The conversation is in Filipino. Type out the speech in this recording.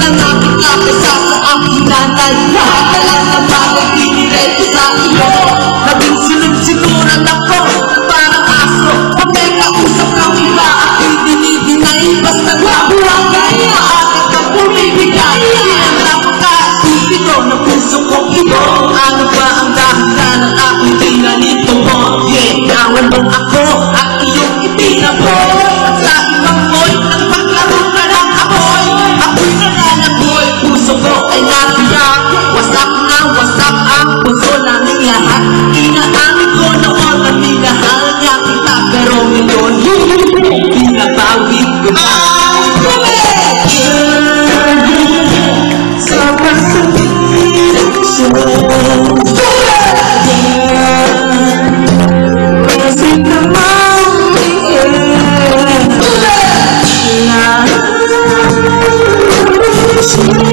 nanapit ka kaysa sa aking nanay. Lahat na lang na bagay pinireto sa iyo. Naging sinunod-sinuran ako parang aso. Pag may kausap kang iba aking dinidinay. Basta nga buwagay maaagad ka pumibigay. Napaka-tupido ng puso kong ito. Ano ba ang dahilan ng aking pinalito mo? Nawan mo ako at iyong itinaboy. At sa ibang boy ang paglaro ka ng amoy. Ako'y nananaboy, puso ko ay nabiyak. Wasak na wasak ang puso naming lahat. Inaamin ko noon na minahal niya kita. Pero ngayon, pinabawi ko na. Sobrang sakit sa